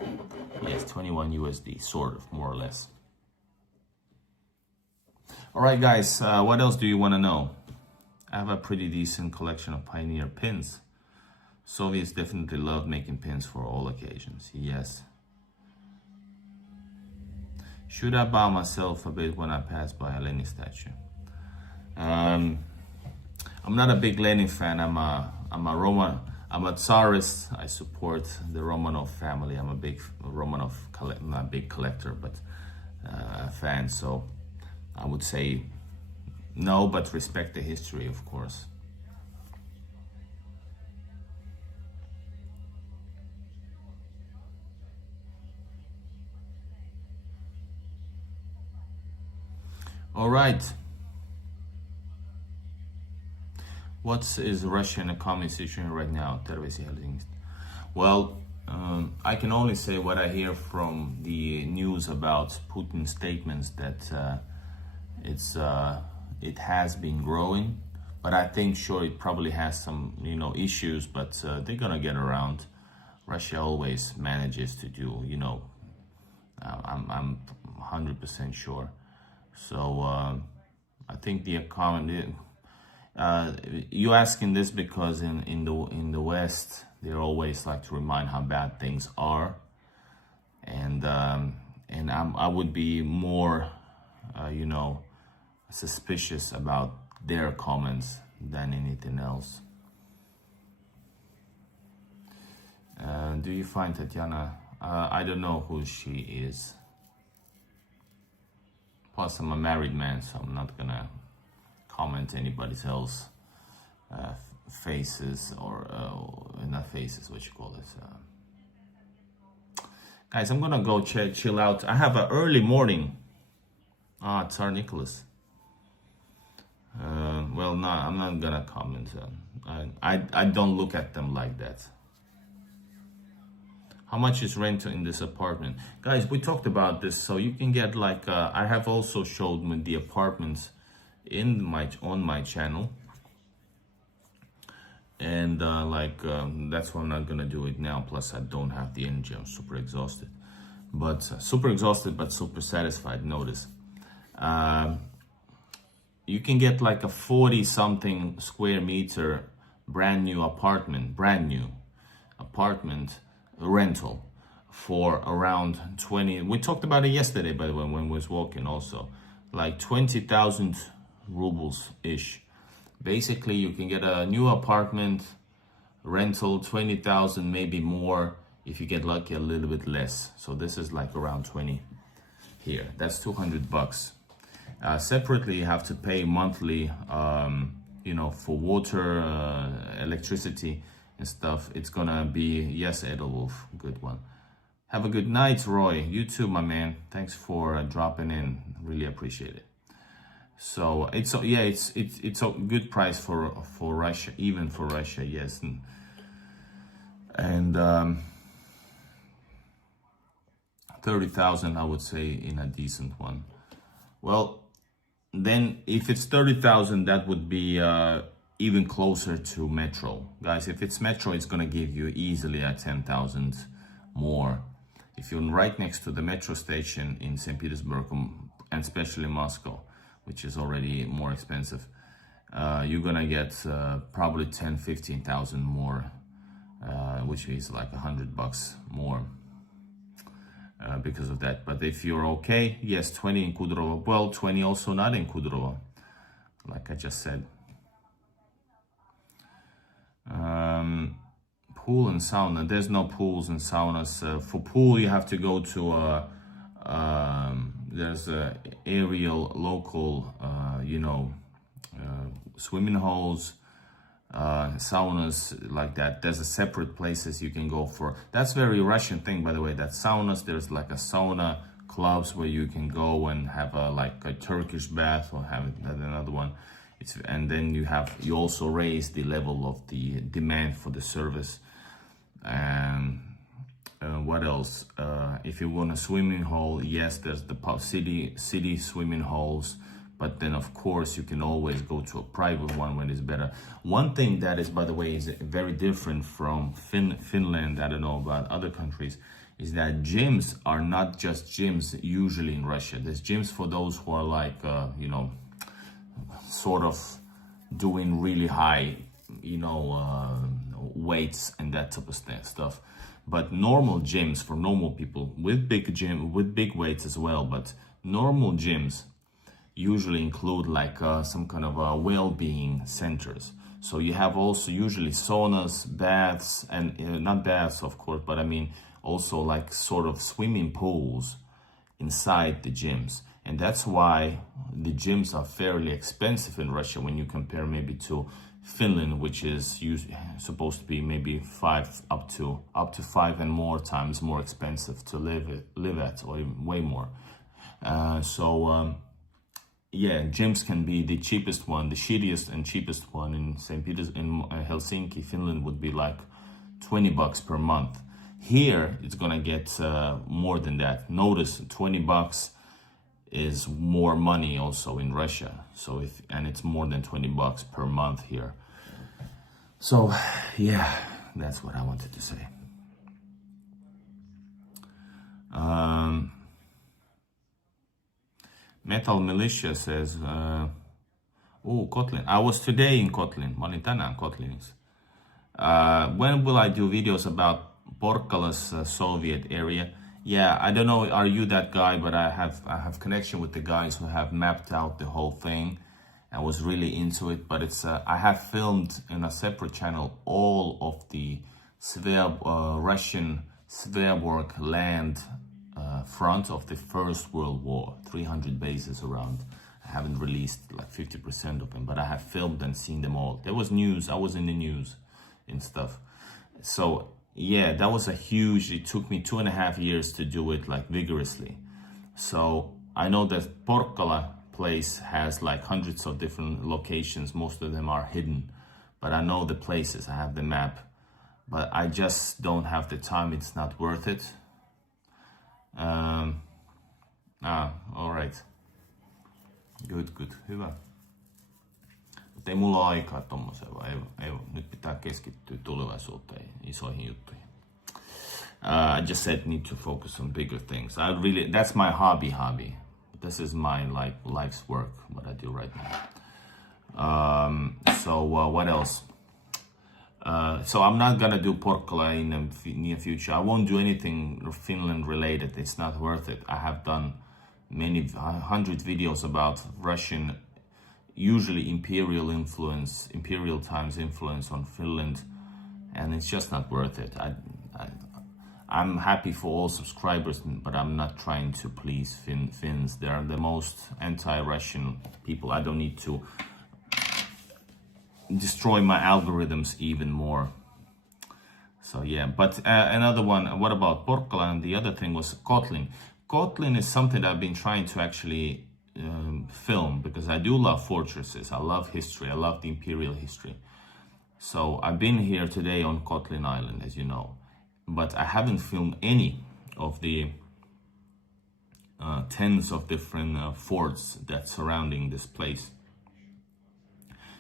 Yes, 21 USD, sort of, more or less. All right, guys, what else do you want to know? I have a pretty decent collection of Pioneer pins. Soviets definitely loved making pins for all occasions, yes. Should I bow myself a bit when I pass by a Lenin statue? I'm not a big Lenin fan. I'm a Tsarist. I support the Romanov family. I'm a big Romanov, not a big collector, but fan. So I would say no, but respect the history, of course. All right. What is Russia in a communist situation right now? Well, I can only say what I hear from the news about Putin's statements, that it has been growing, but I think sure it probably has some issues, but they're gonna get around. Russia always manages to do, I'm 100% sure. So I think the economy. You asking this because in the West they always like to remind how bad things are, and I would be more suspicious about their comments than anything else. Do you find Tatiana? I don't know who she is. Plus, I'm a married man, so I'm not gonna comment anybody else faces or not faces, what you call this. Guys, I'm gonna go chill out. I have an early morning. Tsar Nicholas. Well, no, I'm not gonna comment. I don't look at them like that. How much is rent in this apartment? Guys, we talked about this, so you can get like, I have also showed me the apartments on my channel. And that's why I'm not gonna do it now. Plus I don't have the energy, I'm super exhausted. But super satisfied, notice. You can get like a 40 something square meter brand new apartment rental for around 20. We talked about it yesterday, by the way, when we was walking also, like 20,000 rubles ish. Basically, you can get a new apartment rental, 20,000, maybe more. If you get lucky, a little bit less. So this is like around 20 here. That's $200. Separately, you have to pay monthly, for water, electricity and stuff. It's gonna be, yes, Edelwolf, good one. Have a good night, Roy. You too, my man. Thanks for dropping in. Really appreciate it. So it's a good price for Russia, even for Russia, yes. And 30,000, I would say, in a decent one. Well, then if it's 30,000, that would be even closer to Metro. Guys, if it's Metro, it's gonna give you easily a 10,000 more. If you're right next to the metro station in St. Petersburg, and especially Moscow, which is already more expensive, you're gonna get probably 10-15,000 more, which is like $100 more because of that. But if you're okay, yes, 20 in Kudrovo. Well, 20 also not in Kudrovo, like I just said. Pool and sauna. There's no pools and saunas. For pool, you have to go to there's a aerial local, swimming holes, saunas like that. There's a separate places you can go for. That's very Russian thing, by the way. That saunas. There's like a sauna clubs where you can go and have like a Turkish bath or have another one. And then you also raise the level of the demand for the service. And what else? If you want a swimming hole, yes, there's the city swimming holes. But then, of course, you can always go to a private one when it's better. One thing that is, by the way, is very different from Finland, I don't know about other countries, is that gyms are not just gyms usually in Russia. There's gyms for those who are like, sort of doing really high, weights and that type of stuff. But normal gyms for normal people with big weights as well. But normal gyms usually include like some kind of well-being centers. So you have also usually saunas, baths, and not baths, of course, but I mean also like sort of swimming pools inside the gyms. And that's why the gyms are fairly expensive in Russia when you compare maybe to Finland, which is supposed to be maybe up to 5 and more times more expensive to live at, or way more. yeah, gyms can be the cheapest one, the shittiest and cheapest one in St. Peters, in Helsinki, Finland, would be like $20 per month. Here, it's gonna get more than that. Notice $20 is more money also in Russia. So and it's more than $20 per month here. So yeah, that's what I wanted to say. Metal Militia says, Kotlin. I was today in Kotlin. Mä olin tänään Kotlinissa. When will I do videos about Porkkala's Soviet area? Yeah, I don't know, are you that guy, but I have connection with the guys who have mapped out the whole thing. I was really into it, but it's I have filmed in a separate channel all of the Russian Sveaborg land front of the First World War, 300 bases around. I haven't released like 50% of them, but I have filmed and seen them all. There was news, I was in the news and stuff. So yeah, that was a huge, it took me 2.5 years to do it like vigorously. So I know that Porkkala place has like hundreds of different locations. Most of them are hidden, but I know the places, I have the map, but I just don't have the time. It's not worth it. All right. Good. Hyvä. Mutta ei mulla ole aikaa tommoseen, vaan ei, nyt pitää keskittyä tulevaisuuteen, isoihin juttuihin. I just said need to focus on bigger things. That's my hobby. This is my life's work, what I do right now. So what else? So I'm not gonna do Porkkala in the near future. I won't do anything Finland related. It's not worth it. I have done many 100 videos about Russian, usually imperial times influence on Finland, and it's just not worth it. I'm happy for all subscribers, but I'm not trying to please Finns. They are the most anti-Russian people. I don't need to destroy my algorithms even more. So yeah, but another one, what about Porkkala? And the other thing was Kotlin. Kotlin is something that I've been trying to actually film, because I do love fortresses, I love history, I love the imperial history. So I've been here today on Kotlin Island, as you know, but I haven't filmed any of the tens of different forts that's surrounding this place.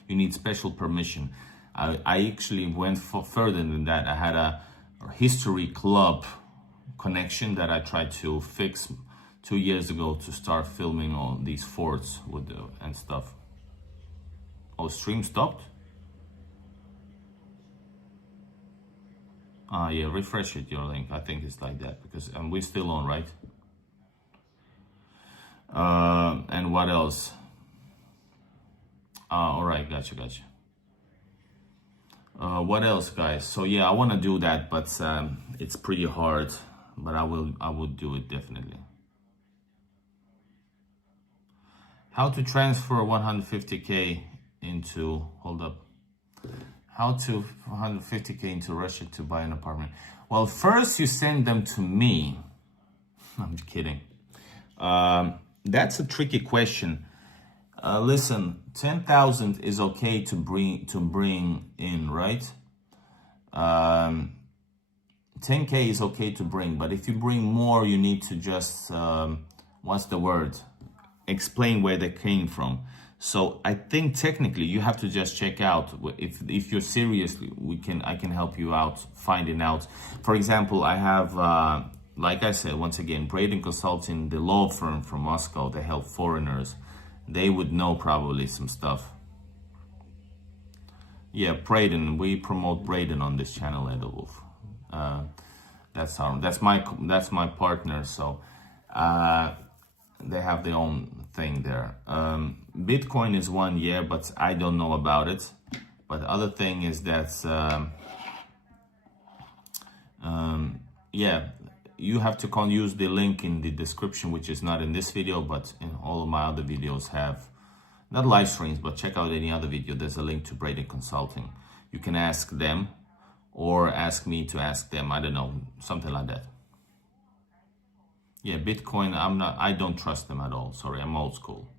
You need special permission. I actually went further than that. I had a history club connection that I tried to fix 2 years ago to start filming all these forts with and stuff. Oh, stream stopped? Yeah, refresh it, your link. I think it's like that, because we're still on, right? And what else? All right, gotcha. What else, guys? So yeah, I want to do that, but it's pretty hard. But I will do it definitely. How to transfer 150k into, hold up. How to 150k into Russia to buy an apartment? Well, first you send them to me. I'm kidding. That's a tricky question. Listen, 10,000 is okay to bring in, right? 10k is okay to bring, but if you bring more, you need to just what's the word? Explain where they came from. So I think technically you have to just check out if you're serious. I can help you out finding out. For example, I have like I said, once again, Braiden Consulting, the law firm from Moscow. They help foreigners. They would know probably some stuff. Yeah, Braiden. We promote Braiden on this channel, Edelwolf. That's my partner. So they have their own thing there. Bitcoin is one, yeah, but I don't know about it. But the other thing is that yeah, you have to use the link in the description, which is not in this video, but in all of my other videos have, not live streams, but check out any other video. There's a link to Braiden Consulting. You can ask them or ask me to ask them. I don't know, something like that. Yeah, Bitcoin, I don't trust them at all. Sorry, I'm old school.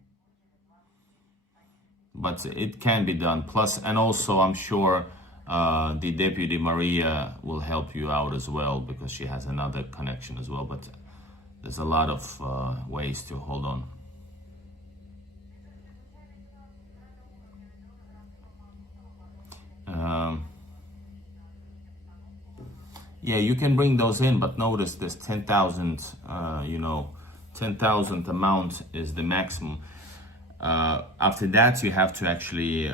but it can be done. Plus, and also I'm sure the deputy Maria will help you out as well, because she has another connection as well. But there's a lot of ways to hold on. Yeah, you can bring those in, but notice this 10,000, 10,000 amount is the maximum. After that, you have to actually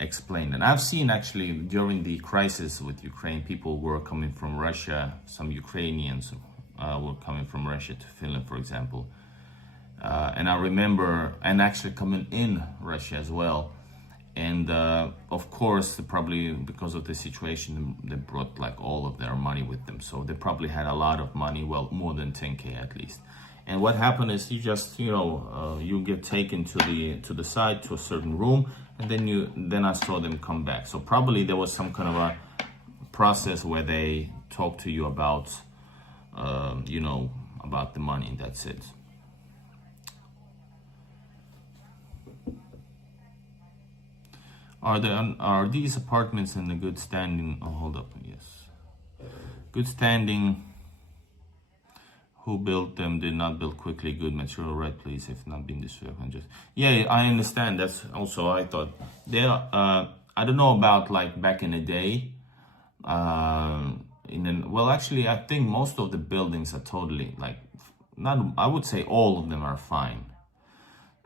explain. And I've seen actually during the crisis with Ukraine, people were coming from Russia. Some Ukrainians were coming from Russia to Finland, for example. And I remember, and actually coming in Russia as well. And of course, probably because of the situation, they brought like all of their money with them. So they probably had a lot of money, well, more than 10K at least. And what happened is you just, you get taken to the side, to a certain room, and then I saw them come back. So probably there was some kind of a process where they talk to you about, about the money. That's it. Are these apartments in the good standing? Oh, hold up. Yes, good standing. Who built them? Did not build quickly. Good material, right? Please, if not been destroyed, just yeah. I understand. That's also I thought there. I don't know about like back in the day. Well, actually, I think most of the buildings are totally like not. I would say all of them are fine.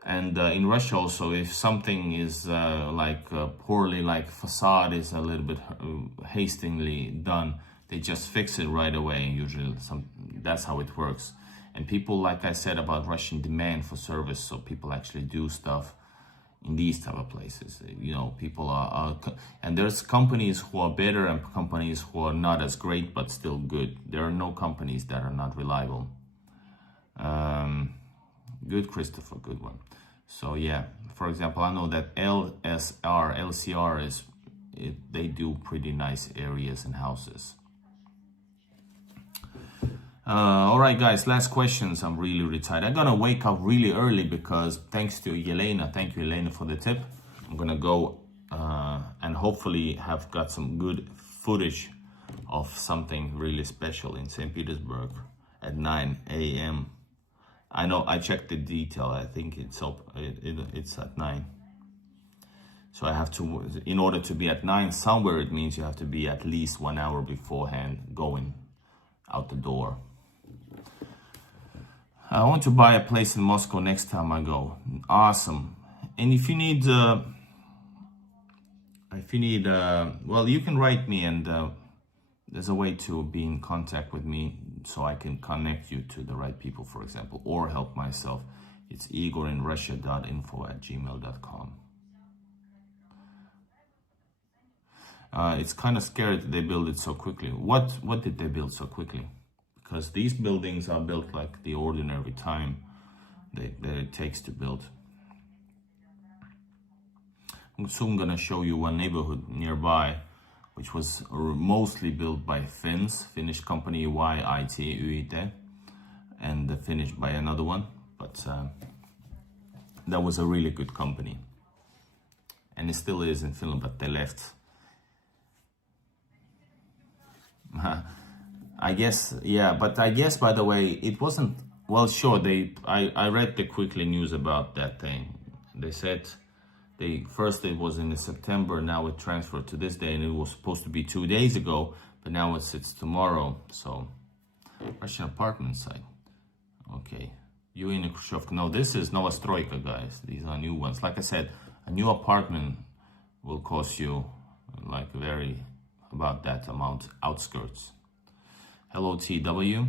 And in Russia also, if something is poorly, like facade is a little bit hastily done, they just fix it right away. Usually, that's how it works. And people, like I said about Russian demand for service, so people actually do stuff in these type of places. People are and there's companies who are better and companies who are not as great, but still good. There are no companies that are not reliable. Good, Christopher, good one. So yeah, for example, I know that LCR they do pretty nice areas and houses. All right, guys, last questions. I'm really tired. I'm gonna wake up really early because thanks to Yelena, thank you Yelena for the tip. I'm gonna go and hopefully have got some good footage of something really special in St. Petersburg at 9 a.m. I know I checked the detail. I think it's at 9. So I have to, in order to be at 9 somewhere, it means you have to be at least 1 hour beforehand going out the door. I want to buy a place in Moscow next time I go. Awesome. And if you need, well, you can write me, and there's a way to be in contact with me so I can connect you to the right people, for example, or help myself. It's igorinrussia.info@gmail.com. It's kind of scary that they build it so quickly. What did they build so quickly? Because these buildings are built like the ordinary time that it takes to build. I'm soon gonna show you one neighborhood nearby, which was mostly built by Finnish company YIT, and finished by another one. But that was a really good company. And it still is in Finland, but they left. I guess, yeah, but I guess, by the way, it wasn't, well, sure, I read the quickly news about that thing. They said, first it was in September, now it transferred to this day, and it was supposed to be 2 days ago, but now it's tomorrow. So Russian apartment site. Okay, you in a Khrushchev. No, this is Novostroika, guys. These are new ones. Like I said, a new apartment will cost you like about that amount outskirts. Hello, TW.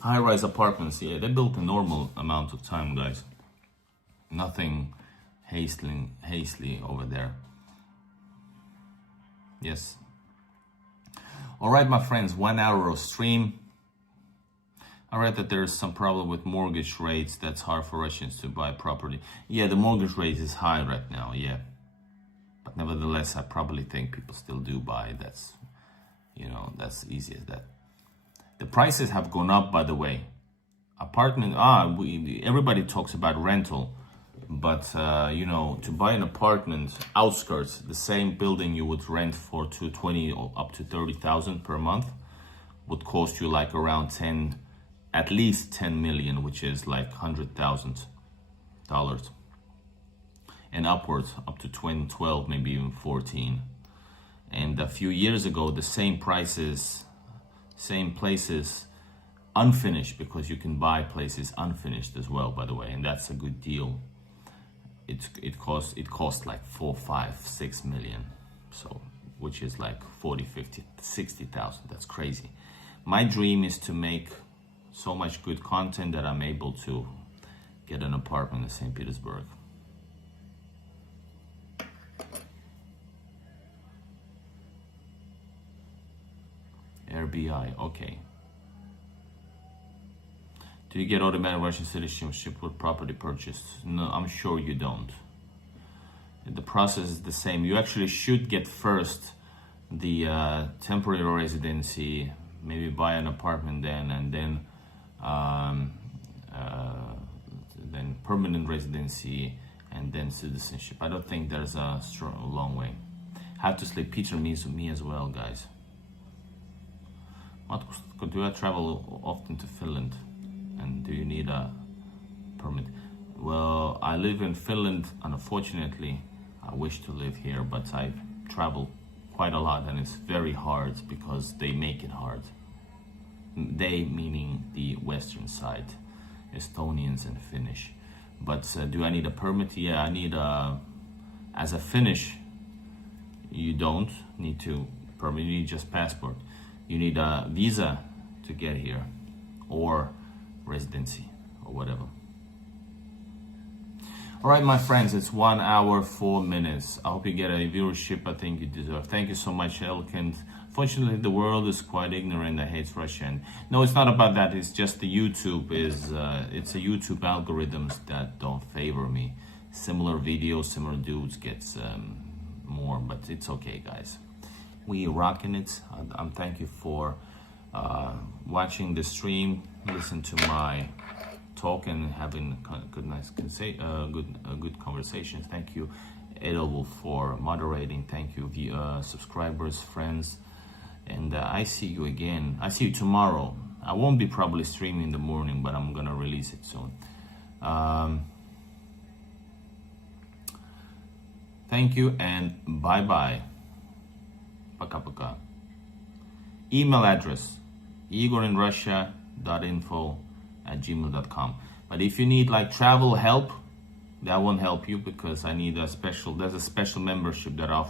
High-rise apartments, yeah, they built a normal amount of time, guys. Nothing hastily over there. Yes. All right, my friends, 1 hour of stream. I read that there's some problem with mortgage rates. That's hard for Russians to buy property. Yeah, the mortgage rate is high right now, yeah. But nevertheless, I probably think people still do buy. That's, that's easy as that. The prices have gone up, by the way. Apartment, everybody talks about rental, but you know, to buy an apartment outskirts, the same building you would rent for 220 or up to 30,000 per month would cost you like around 10, at least 10 million, which is like $100,000, and upwards up to 20, 12, maybe even 14. And a few years ago, the same prices, same places, unfinished, because you can buy places unfinished as well, by the way, and that's a good deal. It costs like 4, 5, 6 million, so which is like 40, 50, 60,000. That's crazy. My dream is to make so much good content that I'm able to get an apartment in St. Petersburg. RBI, okay. Do you get automatic Russian citizenship with property purchase? No, I'm sure you don't. The process is the same. You actually should get first the temporary residency, maybe buy an apartment then, and then permanent residency, and then citizenship. I don't think there's a long way. Have to sleep. Peter means me as well, guys. Do I travel often to Finland? And do you need a permit? Well, I live in Finland. Unfortunately, I wish to live here, but I travel quite a lot, and it's very hard because they make it hard. They meaning the western side, Estonians and Finnish. But do I need a permit? Yeah, I need as a Finnish, you don't need to permit, you need just passport. You need a visa to get here, or residency, or whatever. All right, my friends, it's 1 hour, 4 minutes. I hope you get a viewership I think you deserve. Thank you so much, Elkind. Fortunately, the world is quite ignorant that hates Russia. And no, it's not about that. It's just the YouTube is, it's a YouTube algorithms that don't favor me. Similar videos, similar dudes gets more, but it's okay, guys. We rocking it. I'm thank you for watching the stream, listen to my talk, and having good conversations. Thank you, Edelwolf, for moderating. Thank you, subscribers, friends, and I see you again. I see you tomorrow. I won't be probably streaming in the morning, but I'm gonna release it soon. Thank you, and bye bye. Пока-пока. Email address igorinrussia.info@gmail.com. But if you need like travel help, that won't help you, because I need there's a special membership that I'm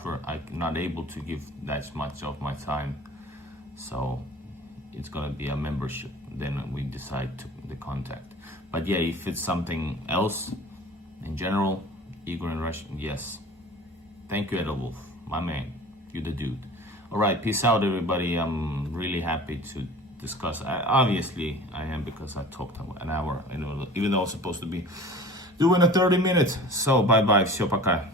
not able to give that much of my time. So it's gonna be a membership. Then we decide the contact. But yeah, if it's something else in general, Igor in Russia, yes. Thank you, Edelwolf, my man. You the dude. All right, peace out, everybody. I'm really happy to discuss. Obviously, I am, because I talked an hour, even though I was supposed to be doing a 30 minutes. So, bye-bye. Все, пока.